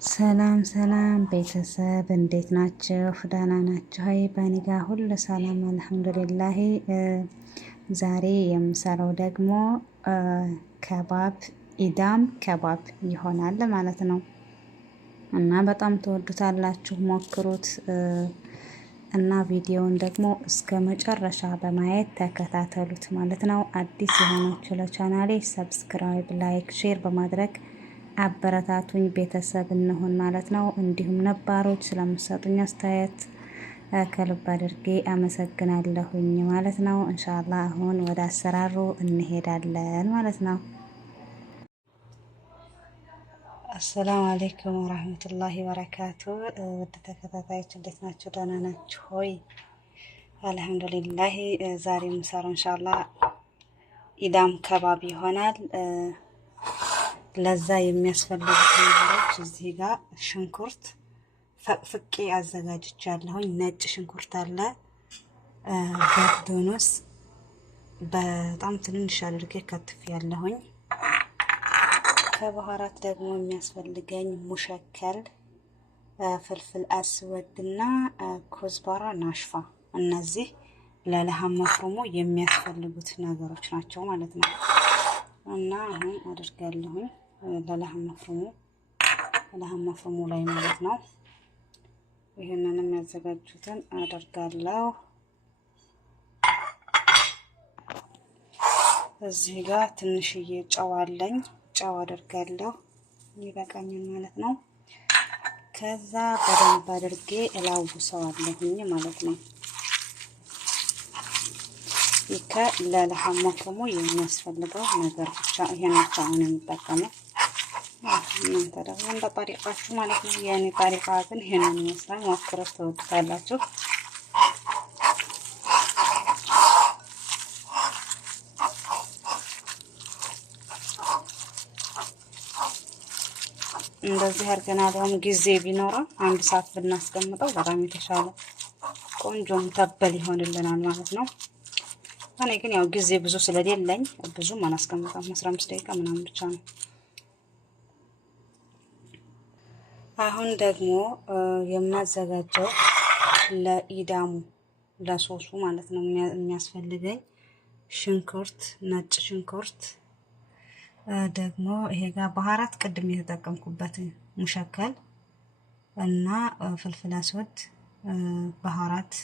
ሰላም ሰላም ቤተሰብ እንዴት ናችሁ? ደህና ናችሁ? ሀይ በእኔ ጋር ሁሉ ሰላም አልሐምዱሊላሂ። ዛሬ የምሰራው ደግሞ ከባብ ኢዳም ከባብ ይሆናል ማለት ነው እና በጣም ትወዱታላችሁ፣ ሞክሩት እና ቪዲዮውን ደግሞ እስከ መጨረሻ በማየት ተከታተሉት ማለት ነው። አዲስ የሆናችሁ ለቻናሌ ሰብስክራይብ፣ ላይክ፣ ሼር በማድረግ አበረታቱኝ፣ ቤተሰብ እንሆን ማለት ነው። እንዲሁም ነባሮች ስለምሰጡኝ አስተያየት ከልብ አድርጌ አመሰግናለሁኝ ማለት ነው። ኢንሻአላህ አሁን ወደ አሰራሩ እንሄዳለን ማለት ነው። አሰላሙ አለይኩም ወራህመቱላሂ ወበረካቱ። ውድ ተከታታዮች እንዴት ናችሁ? ደህና ናችሁ ሆይ? አልሐምዱሊላህ። ዛሬ የምሰራው ኢንሻአላህ ኢዳም ከባብ ይሆናል። ለዛ የሚያስፈልጉት ነገሮች እዚህ ጋር ሽንኩርት ፈቅፍቄ አዘጋጅቻለሁኝ። ነጭ ሽንኩርት አለ፣ በርዶኖስ በጣም ትንሽ አድርጌ ከትፍ ያለሁኝ። ከባህራት ደግሞ የሚያስፈልገኝ ሙሸከል፣ ፍልፍል አስወድና ኮዝባራ ናሽፋ። እነዚህ ለለሃም መፍሩሙ የሚያስፈልጉት ነገሮች ናቸው ማለት ነው። እና አሁን አድርጋለሁኝ ለለሃም መፍሩሙ ላይ ማለት ነው። ይሄንንም ያዘጋጁትን አደርጋለሁ። እዚህ ጋር ትንሽዬ ጨው አለኝ፣ ጨው አደርጋለሁ ይበቃኛል ማለት ነው። ከዛ በደንብ አድርጌ እላውሰዋለሁኝ ማለት ነው። ይከ ለለሃም መፍሩሙ የሚያስፈልገው ነገር ብቻ ይሄን ብቻ ነው የምጠቀመው። እናንተ ደግሞ እንደ ጠሪቃችሁ ማለት ነው። የኔ ጠሪቃ ግን ይሄንን ይመስላል። ሞክሩት፣ ትወዱታላችሁ። እንደዚህ አድርገናል። ደግሞ ጊዜ ቢኖረው አንድ ሰዓት ብናስቀምጠው በጣም የተሻለ ቆንጆ ተበል ይሆንልናል ማለት ነው። እኔ ግን ያው ጊዜ ብዙ ስለሌለኝ ብዙም አላስቀምጠም። 15 ደቂቃ ምናምን ብቻ ነው። አሁን ደግሞ የማዘጋጀው ለኢዳሙ ለሶሱ ማለት ነው የሚያስፈልገኝ ሽንኩርት፣ ነጭ ሽንኩርት ደግሞ ይሄ ጋር ባህራት ቅድም የተጠቀምኩበት ሙሸከል እና ፍልፍል አስወድ ባህራት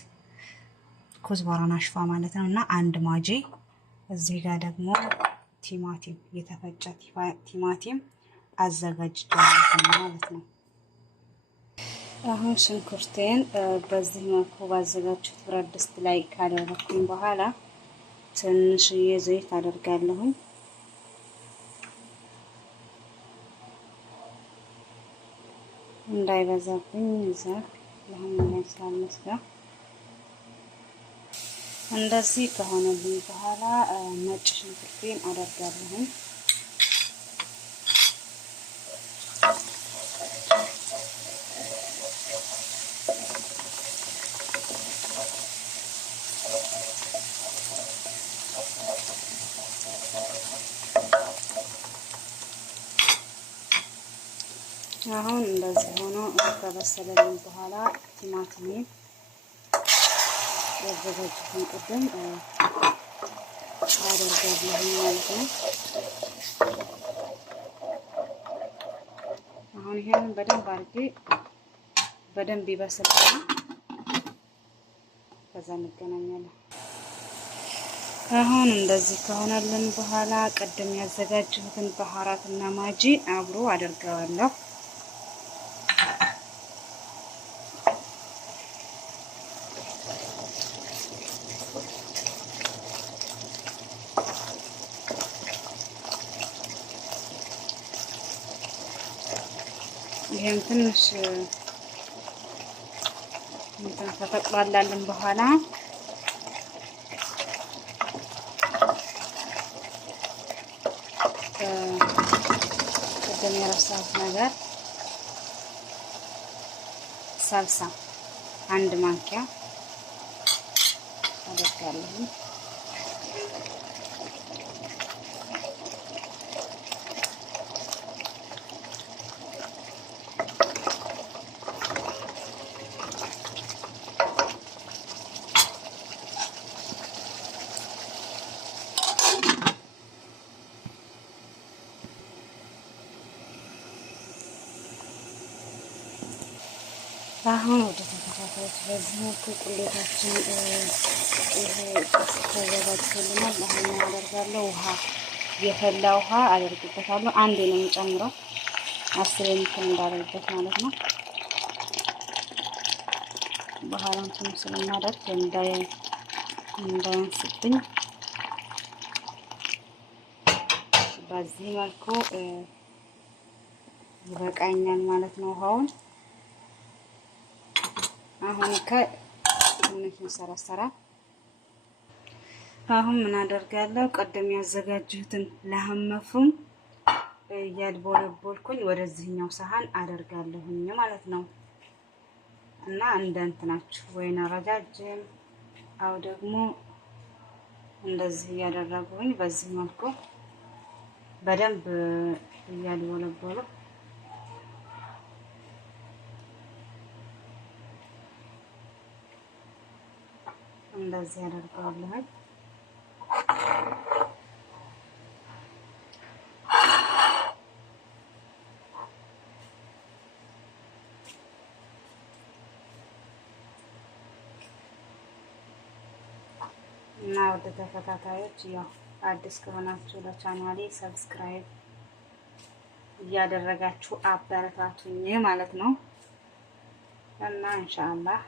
ኩዝባራ ናሽፋ ማለት ነው እና አንድ ማጂ። እዚህ ጋር ደግሞ ቲማቲም፣ የተፈጨ ቲማቲም አዘጋጅቻለሁ ማለት ነው። አሁን ሽንኩርቴን በዚህ መልኩ ባዘጋጀሁት ብረት ድስት ላይ ካደረኩኝ በኋላ ትንሽዬ ዘይት አደርጋለሁኝ። እንዳይበዛብኝ እዛ ለምን ያስላመስጋ እንደዚህ ከሆነልኝ በኋላ ነጭ ሽንኩርቴን አደርጋለሁኝ። አሁን እንደዚህ ሆኖ ከበሰለልኝ በኋላ ቲማቲሜን ያዘጋጅኩትን ቅድም አደርጋለሁ ማለት ነው። አሁን ይሄንን በደንብ አድርጌ በደንብ ይበስልና ከዛ እንገናኛለን። አሁን እንደዚህ ከሆነልን በኋላ ቅድም ያዘጋጀሁትን ባህራትና ማጂ አብሮ አደርገዋለሁ። ይሄን ትንሽ እንትን ከተቆላላልን በኋላ ቅድም የረሳሁት ነገር ሳልሳ አንድ ማንኪያ አደርጋለሁ። አሁን ወደ ተከታታዮች በዚህ መልኩ ቁሌታችን ይሄ ተዘጋጅቶልናል። አሁን አደርጋለሁ ውሃ የፈላ ውሃ አደርግበታለሁ። አንዴ ነው የምጨምረው 10 እንትን እንዳደርግበት ማለት ነው። በኋላ እንትን ስለማደርግ እንዳያንስብኝ በዚህ መልኩ ይበቃኛል ማለት ነው ውሃውን። አሁን ትንሽ እንሰራሰራ። አሁን ምን አደርጋለሁ? ቀደም ያዘጋጀሁትን ለሐም መፍሩም እያድቦለቦልኩኝ ወደዚህኛው ሰሃን አደርጋለሁኝ ማለት ነው። እና እንደ እንትናችሁ ወይና ረጃጅም አው ደግሞ እንደዚህ እያደረጉኝ በዚህ መልኩ በደንብ እያድቦለቦሉ እንደዚህ ያደርጋለሁ። እና ወደ ተከታታዮች ያው አዲስ ከሆናችሁ ለቻናሌ ሰብስክራይብ እያደረጋችሁ አበረታቱኝ ማለት ነው። እና ኢንሻአላህ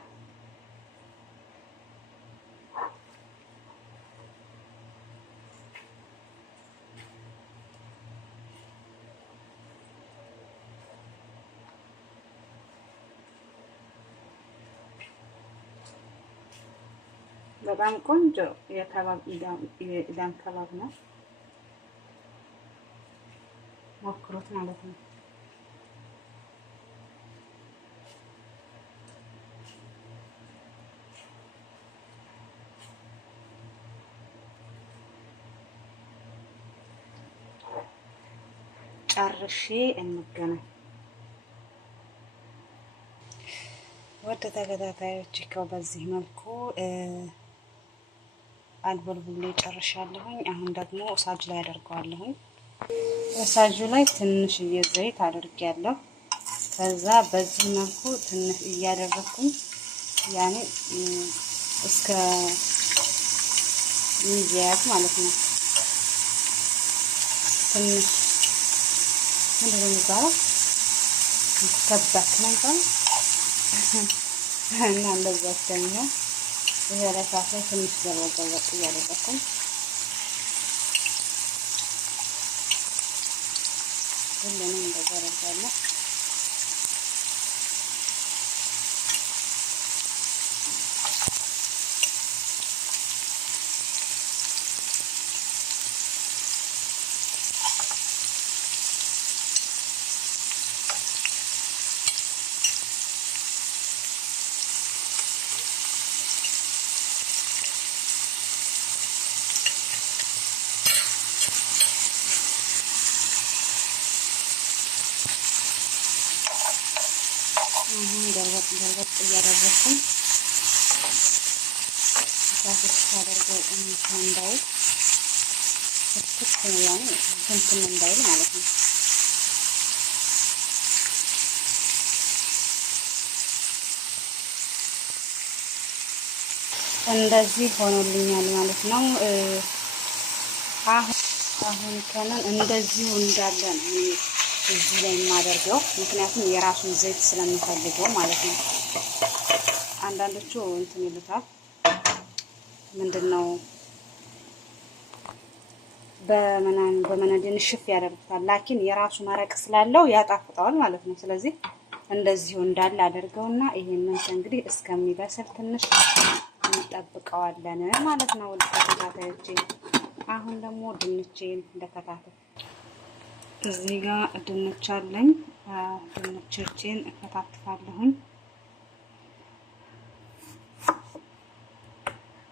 በጣም ቆንጆ የከባብ ኢዳን ከባብ ነው። ሞክሩት ማለት ነው። ጨርሼ እንገናኝ። ወደ ተከታታዮች ይከው በዚህ መልኩ አድቦልቡሌ ጨርሻለሁኝ። አሁን ደግሞ እሳጁ ላይ አደርገዋለሁኝ። እሳጁ ላይ ትንሽዬ ዘይት አድርጌያለሁ። ከዛ በዚህ መልኩ ትንሽ እያደረኩኝ ያኔ እስከ ሚያያዝ ማለት ነው። ትንሽ ምንድን ነው የሚባለው? ከባት ነው የሚባለው እና እንደዛ እስከሚሆን ይሄ ለሳት ላይ ትንሽ ገለበጥ እያደረኩኝ ሁሉንም እንደዛ አደርጋለሁ። ገልበጥ እያደረኩኝ እሳት ታደርገው እንዳይል ትክክል ያኔ እንትን እንዳይል ማለት ነው። እንደዚህ ሆኖልኛል ማለት ነው። አሁን ከነን እንደዚሁ እንዳለ ነው እዚህ ላይ የማደርገው፣ ምክንያቱም የራሱን ዘይት ስለምፈልገው ማለት ነው። አንዳንዶቹ እንትን ይሉታል ምንድነው በመነድን ሽፍ ያደርጉታል። ላኪን የራሱ መረቅ ስላለው ያጣፍጠዋል ማለት ነው። ስለዚህ እንደዚሁ እንዳለ አደርገውና ይሄንን እንግዲህ እስከሚበስል ትንሽ እንጠብቀዋለን ማለት ነው። ወደ ተከታታዮቼ አሁን ደግሞ ድንቼን እንደከታተል እዚህ ጋር ድንች አለኝ። ድንቾቼን እከታትፋለሁኝ።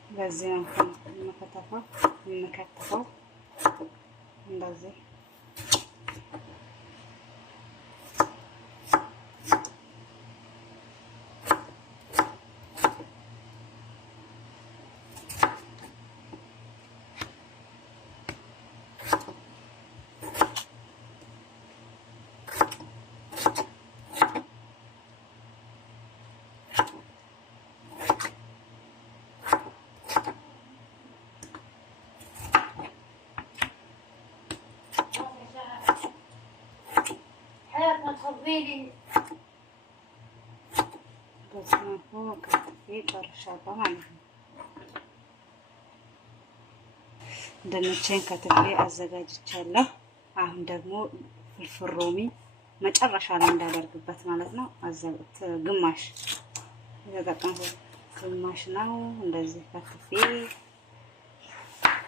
በዚህ ነው የምከተፈው እንደዚህ በስመ ከትፌ ጨርሻለሁ ማለት ነው። ድንቼን ከትፌ አዘጋጅቻለሁ። አሁን ደግሞ ፍልፍል ሮሚ መጨረሻ ላይ እንዳደርግበት ማለት ነው። ግማሽ የተጠቀምኩት ግማሽ ነው። እንደዚህ ከትፌ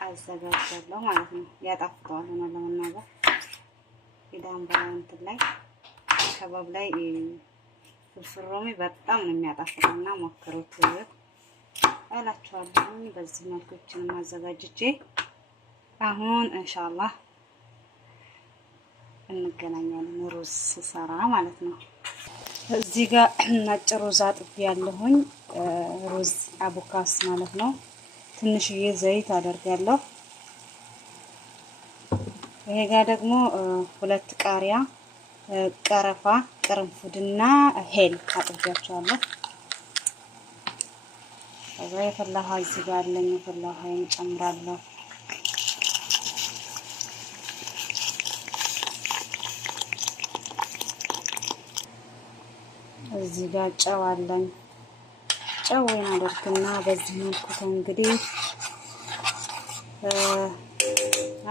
አዘጋጃለሁ ማለት ነው። ያጣፍጠዋል ነው ለመናገር ኢዳን በእንትን ላይ ከበብ ላይ ፍልፍል ሮሚ በጣም ነው የሚያጣፍጠውና ሞክሩት እላችኋለሁ። በዚህ መልኩ እችንም አዘጋጅቼ አሁን ኢንሻአላህ እንገናኛለን። ሩዝ ሰራ ማለት ነው። እዚህ ጋር ነጭ ሩዝ አጥቤ ያለሁኝ ሩዝ አቡካስ ማለት ነው። ትንሽዬ ዘይት አደርጋለሁ። ይሄ ጋር ደግሞ 2 ቃሪያ፣ ቀረፋ፣ ቅርንፉድና ሄል አጥቤያቸዋለሁ። ከዛ የፈላ ውሃ እዚህ ጋር አለኝ። የፈላ ውሃ እንጨምራለሁ። እዚህ ጋር ጨው አለኝ። ጨውን አደርግና በዚህ መልኩ እንግዲህ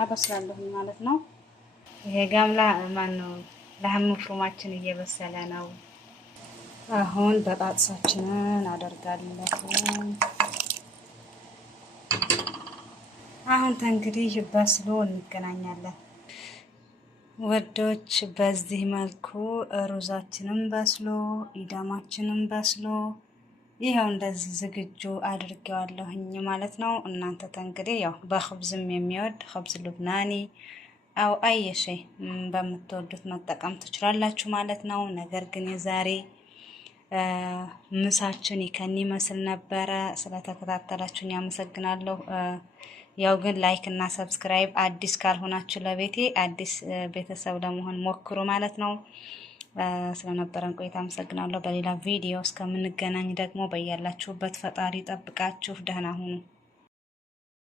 አበስላለሁ ማለት ነው። ይሄ ጋምላ ማነው ለሐሙ ፍሩማችን እየበሰለ ነው። አሁን በጣጥሳችንን አደርጋለሁ። አሁን እንግዲህ በስሎ እንገናኛለን ወዶች። በዚህ መልኩ ሩዛችንም በስሎ ኢዳማችንም በስሎ ይሄው እንደዚህ ዝግጁ አድርጌዋለሁኝ ማለት ነው። እናንተ እንግዲህ ያው በخبዝም የሚወድ خبዝ ሉብናኒ አው አይሸ በምትወዱት መጠቀም ትችላላችሁ ማለት ነው። ነገር ግን የዛሬ ምሳችን ይከኒ መስል ነበረ። ስለተከታተላችሁኝ አመሰግናለሁ። ያው ግን ላይክ እና ሰብስክራይብ አዲስ ካልሆናችሁ ለቤቴ አዲስ ቤተሰብ ለመሆን ሞክሩ ማለት ነው። ስለነበረን ቆይታ አመሰግናለሁ። በሌላ ቪዲዮ እስከምንገናኝ ደግሞ በያላችሁበት ፈጣሪ ጠብቃችሁ ደህና ሁኑ።